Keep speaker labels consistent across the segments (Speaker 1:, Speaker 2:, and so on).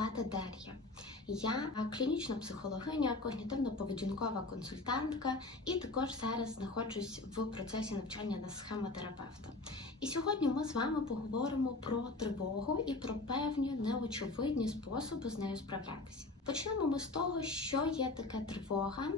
Speaker 1: звати Дар'я. Я клінічна психологиня, когнітивно-поведінкова консультантка, і також зараз знаходжусь в процесі навчання на схемотерапевта. І сьогодні ми з вами поговоримо про тривогу і про певні неочевидні способи з нею справлятися. Почнемо ми з того, що є таке тривога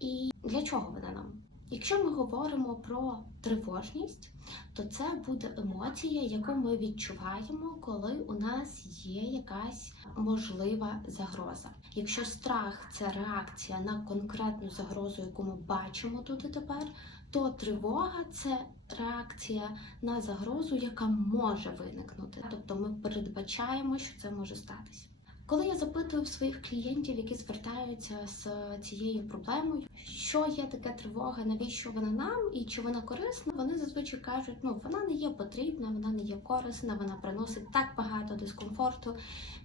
Speaker 1: і для чого вона нам. Якщо ми говоримо про тривожність, то це буде емоція, яку ми відчуваємо, коли у нас є якась можлива загроза. Якщо страх це реакція на конкретну загрозу, яку ми бачимо тут і тепер, то тривога це реакція на загрозу, яка може виникнути. Тобто ми передбачаємо, що це може статися. Коли я запитую в своїх клієнтів, які звертаються з цією проблемою, що є таке тривога, навіщо вона нам і чи вона корисна, вони зазвичай кажуть, ну вона не є потрібна, вона не є корисна, вона приносить так багато дискомфорту.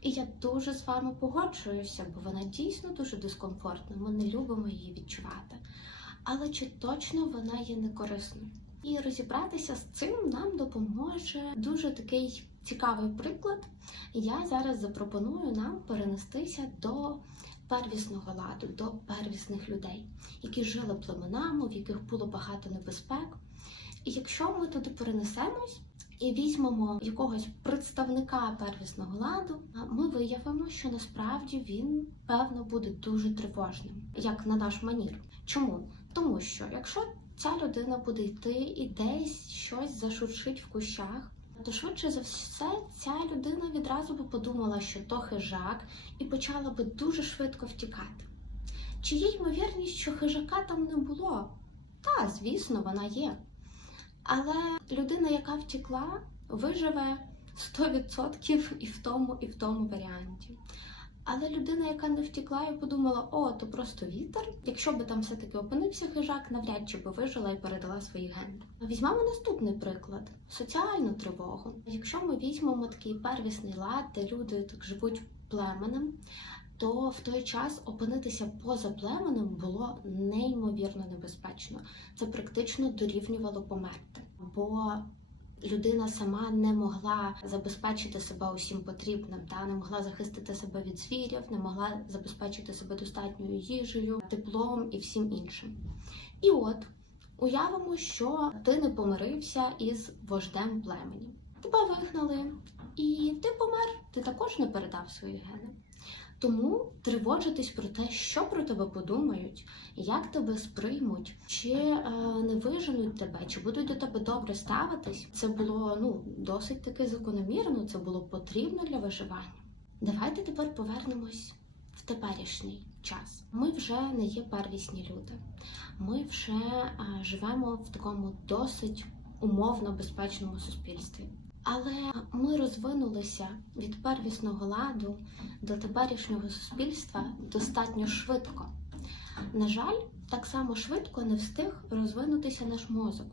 Speaker 1: І я дуже з вами погоджуюся, бо вона дійсно дуже дискомфортна. Ми не любимо її відчувати. Але чи точно вона є некорисною? І розібратися з цим нам допоможе дуже такий цікавий приклад. Я зараз запропоную нам перенестися до первісного ладу, до первісних людей, які жили племенами, в яких було багато небезпек. І якщо ми туди перенесемось і візьмемо якогось представника первісного ладу, ми виявимо, що насправді він певно буде дуже тривожним, як на наш манір. Чому? Тому що якщо ця людина буде йти і десь щось зашуршить в кущах, то швидше за все ця людина відразу би подумала, що то хижак, і почала би дуже швидко втікати. Чи є ймовірність, що хижака там не було? Та, звісно, вона є. Але людина, яка втекла, виживе 100% і в тому, і в тому варіанті. Але людина, яка не втекла і подумала, о, то просто вітер. Якщо би там все-таки опинився хижак, навряд чи би вижила і передала свої гени. Візьмемо наступний приклад: соціальну тривогу. Якщо ми візьмемо такий первісний лад, де люди так живуть племенем, то в той час опинитися поза племенем було неймовірно небезпечно. Це практично дорівнювало померти. Бо людина сама не могла забезпечити себе усім потрібним, та не могла захистити себе від звірів, не могла забезпечити себе достатньою їжею, теплом і всім іншим. І от уявимо, що ти не помирився із вождем племені. Тебе вигнали, і ти помер, ти також не передав свої гени. Тому тривожитись про те, що про тебе подумають, як тебе сприймуть, чи е, не виженуть тебе, чи будуть до тебе добре ставитись, це було ну досить таки закономірно, це було потрібно для виживання. Давайте тепер повернемось в теперішній час. Ми вже не є первісні люди. Ми вже е, живемо в такому досить умовно безпечному суспільстві. Але ми розвинулися від первісного ладу до теперішнього суспільства достатньо швидко. На жаль, так само швидко не встиг розвинутися наш мозок.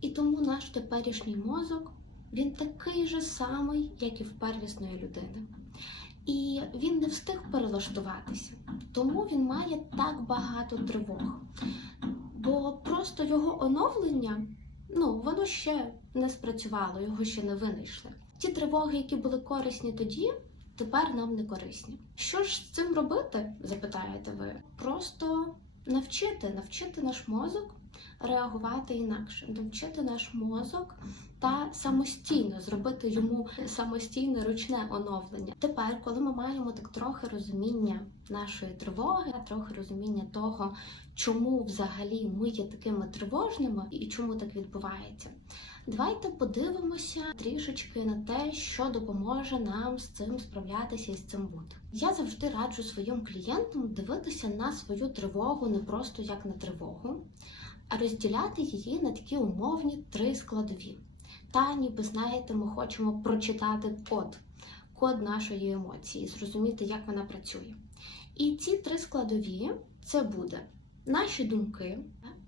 Speaker 1: І тому наш теперішній мозок він такий же самий, як і в первісної людини. І він не встиг перелаштуватися, тому він має так багато тривог. Бо просто його оновлення ну, воно ще не спрацювало, його ще не винайшли. Ті тривоги, які були корисні тоді, тепер нам не корисні. Що ж з цим робити? запитаєте ви? Просто навчити, навчити наш мозок реагувати інакше, навчити наш мозок та самостійно зробити йому самостійне ручне оновлення. Тепер, коли ми маємо так трохи розуміння нашої тривоги, трохи розуміння того, чому взагалі ми є такими тривожними і чому так відбувається. Давайте подивимося трішечки на те, що допоможе нам з цим справлятися і з цим бути. Я завжди раджу своїм клієнтам дивитися на свою тривогу не просто як на тривогу, а розділяти її на такі умовні три складові. Та, ніби знаєте, ми хочемо прочитати код, код нашої емоції, зрозуміти, як вона працює. І ці три складові це буде наші думки,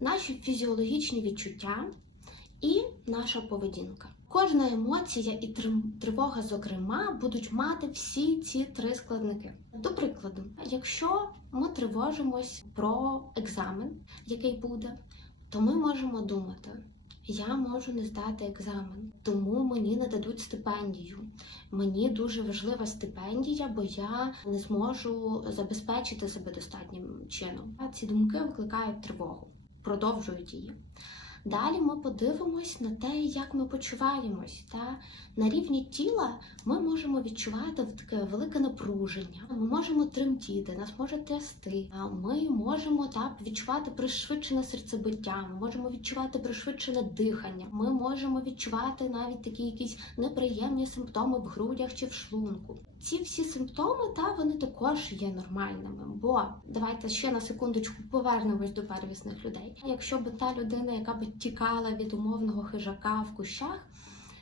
Speaker 1: наші фізіологічні відчуття і наша поведінка. Кожна емоція і тривога, зокрема, будуть мати всі ці три складники. До прикладу, якщо ми тривожимось про екзамен, який буде, то ми можемо думати: я можу не здати екзамен, тому мені не дадуть стипендію. Мені дуже важлива стипендія, бо я не зможу забезпечити себе достатнім чином. А Ці думки викликають тривогу, продовжують її. Далі ми подивимось на те, як ми почуваємось. Та на рівні тіла ми можемо відчувати таке велике напруження. Ми можемо тремтіти, нас може трясти. Ми можемо так відчувати пришвидшене серцебиття. Ми можемо відчувати пришвидшене дихання. Ми можемо відчувати навіть такі якісь неприємні симптоми в грудях чи в шлунку. Ці всі симптоми, та вони також є нормальними. Бо давайте ще на секундочку повернемось до первісних людей. Якщо б та людина, яка тікала від умовного хижака в кущах,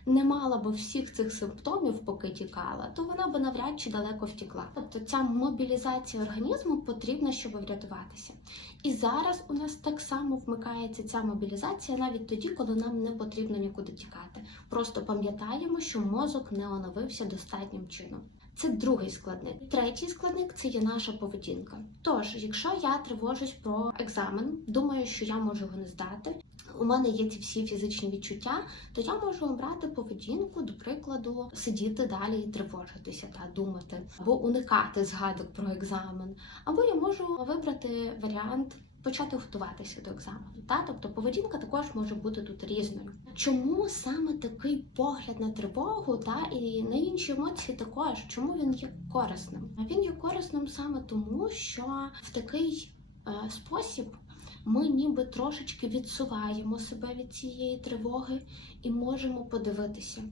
Speaker 1: не мала б всіх цих симптомів, поки тікала, то вона б навряд чи далеко втікла. Тобто ця мобілізація організму потрібна, щоб врятуватися. І зараз у нас так само вмикається ця мобілізація навіть тоді, коли нам не потрібно нікуди тікати. Просто пам'ятаємо, що мозок не оновився достатнім чином. Це другий складник. Третій складник це є наша поведінка. Тож, якщо я тривожусь про екзамен, думаю, що я можу його не здати. У мене є ці всі фізичні відчуття, то я можу обрати поведінку, до прикладу, сидіти далі і тривожитися та думати, або уникати згадок про екзамен, або я можу вибрати варіант. Почати готуватися до екзамену, та тобто поведінка також може бути тут різною. Чому саме такий погляд на тривогу, та і на інші емоції також? Чому він є корисним? А він є корисним саме тому, що в такий спосіб ми ніби трошечки відсуваємо себе від цієї тривоги і можемо подивитися,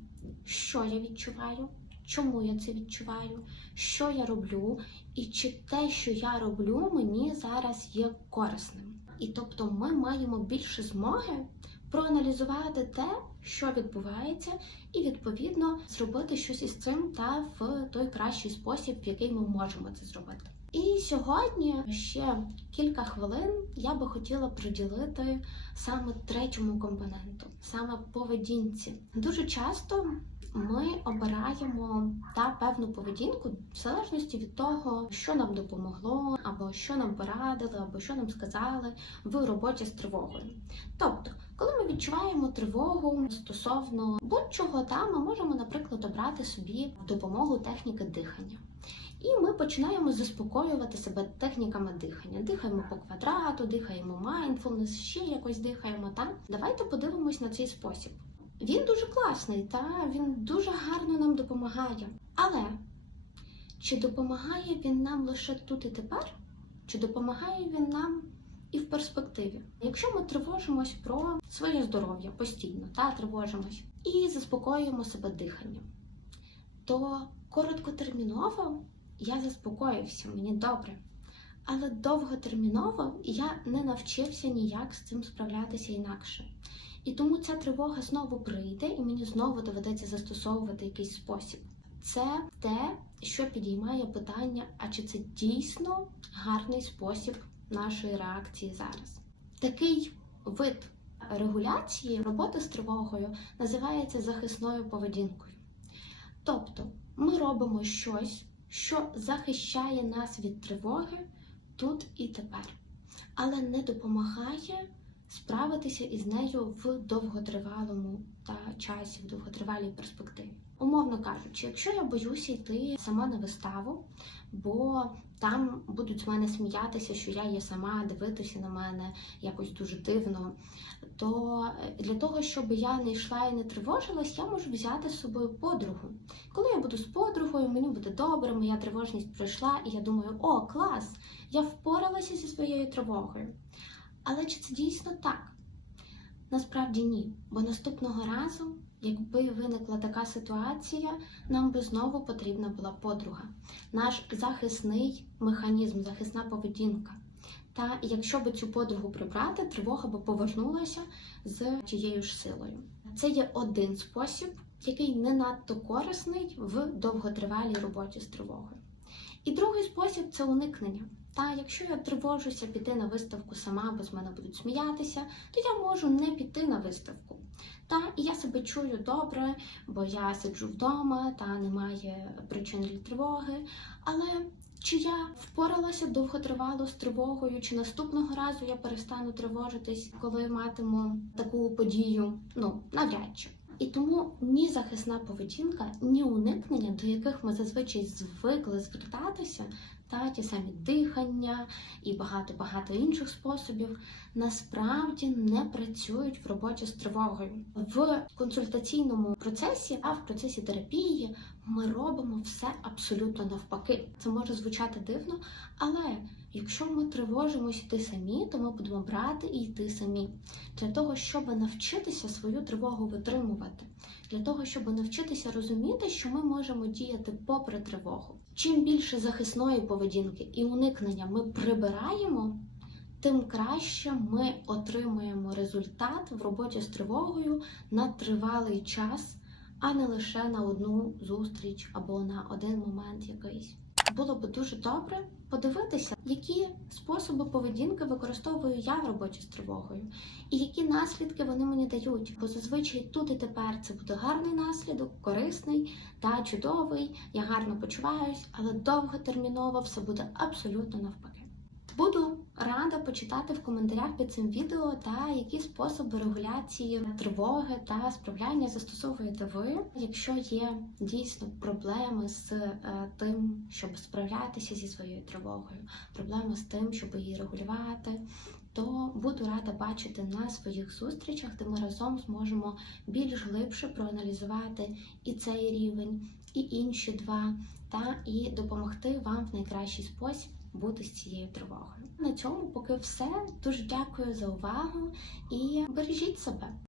Speaker 1: що я відчуваю, чому я це відчуваю, що я роблю, і чи те, що я роблю, мені зараз є корисним. І тобто ми маємо більше змоги проаналізувати те, що відбувається, і відповідно зробити щось із цим та в той кращий спосіб, в який ми можемо це зробити. І сьогодні ще кілька хвилин я би хотіла приділити саме третьому компоненту, саме поведінці. Дуже часто ми обираємо та певну поведінку в залежності від того, що нам допомогло, або що нам порадили, або що нам сказали в роботі з тривогою. Тобто, коли ми відчуваємо тривогу стосовно будь-чого, та ми можемо, наприклад, обрати собі допомогу техніки дихання. І ми починаємо заспокоювати себе техніками дихання. Дихаємо по квадрату, дихаємо mindfulness, ще якось дихаємо. Та давайте подивимось на цей спосіб. Він дуже класний, та він дуже гарно нам допомагає. Але чи допомагає він нам лише тут і тепер? Чи допомагає він нам і в перспективі? Якщо ми тривожимось про своє здоров'я постійно, та тривожимось і заспокоюємо себе диханням, то короткотерміново я заспокоївся, мені добре. Але довготерміново я не навчився ніяк з цим справлятися інакше. І тому ця тривога знову прийде, і мені знову доведеться застосовувати якийсь спосіб. Це те, що підіймає питання: а чи це дійсно гарний спосіб нашої реакції зараз? Такий вид регуляції роботи з тривогою називається захисною поведінкою. Тобто ми робимо щось, що захищає нас від тривоги тут і тепер, але не допомагає справитися із нею в довготривалому та часі, в довготривалій перспективі. Умовно кажучи, якщо я боюся йти сама на виставу, бо там будуть з мене сміятися, що я є сама, дивитися на мене якось дуже дивно, то для того, щоб я не йшла і не тривожилась, я можу взяти з собою подругу. Коли я буду з подругою, мені буде добре, моя тривожність пройшла, і я думаю, о, клас! Я впоралася зі своєю тривогою. Але чи це дійсно так? Насправді ні. Бо наступного разу, якби виникла така ситуація, нам би знову потрібна була подруга, наш захисний механізм, захисна поведінка. Та якщо би цю подругу прибрати, тривога би повернулася з тією ж силою. Це є один спосіб, який не надто корисний в довготривалій роботі з тривогою. І другий спосіб це уникнення. Та якщо я тривожуся піти на виставку сама, бо з мене будуть сміятися, то я можу не піти на виставку. Та і я себе чую добре, бо я сиджу вдома та немає причин для тривоги. Але чи я впоралася довготривало з тривогою, чи наступного разу я перестану тривожитись, коли матиму таку подію? Ну навряд чи. І тому ні захисна поведінка, ні уникнення, до яких ми зазвичай звикли звертатися, та ті самі дихання і багато-багато інших способів, насправді не працюють в роботі з тривогою. В консультаційному процесі, а в процесі терапії ми робимо все абсолютно навпаки. Це може звучати дивно, але якщо ми тривожимося йти самі, то ми будемо брати і йти самі для того, щоб навчитися свою тривогу витримувати, для того, щоб навчитися розуміти, що ми можемо діяти попри тривогу. Чим більше захисної поведінки і уникнення ми прибираємо, тим краще ми отримуємо результат в роботі з тривогою на тривалий час, а не лише на одну зустріч або на один момент якийсь. Було б дуже добре подивитися, які способи поведінки використовую я в роботі з тривогою, і які наслідки вони мені дають. Бо зазвичай тут і тепер це буде гарний наслідок, корисний та чудовий. Я гарно почуваюсь, але довготерміново все буде абсолютно навпаки. Буду рада почитати в коментарях під цим відео та які способи регуляції тривоги та справляння застосовуєте ви, якщо є дійсно проблеми з е, тим, щоб справлятися зі своєю тривогою, проблеми з тим, щоб її регулювати. То буду рада бачити на своїх зустрічах, де ми разом зможемо більш глибше проаналізувати і цей рівень, і інші два, та і допомогти вам в найкращий спосіб бути з цією тривогою. На цьому поки все. Дуже дякую за увагу і бережіть себе.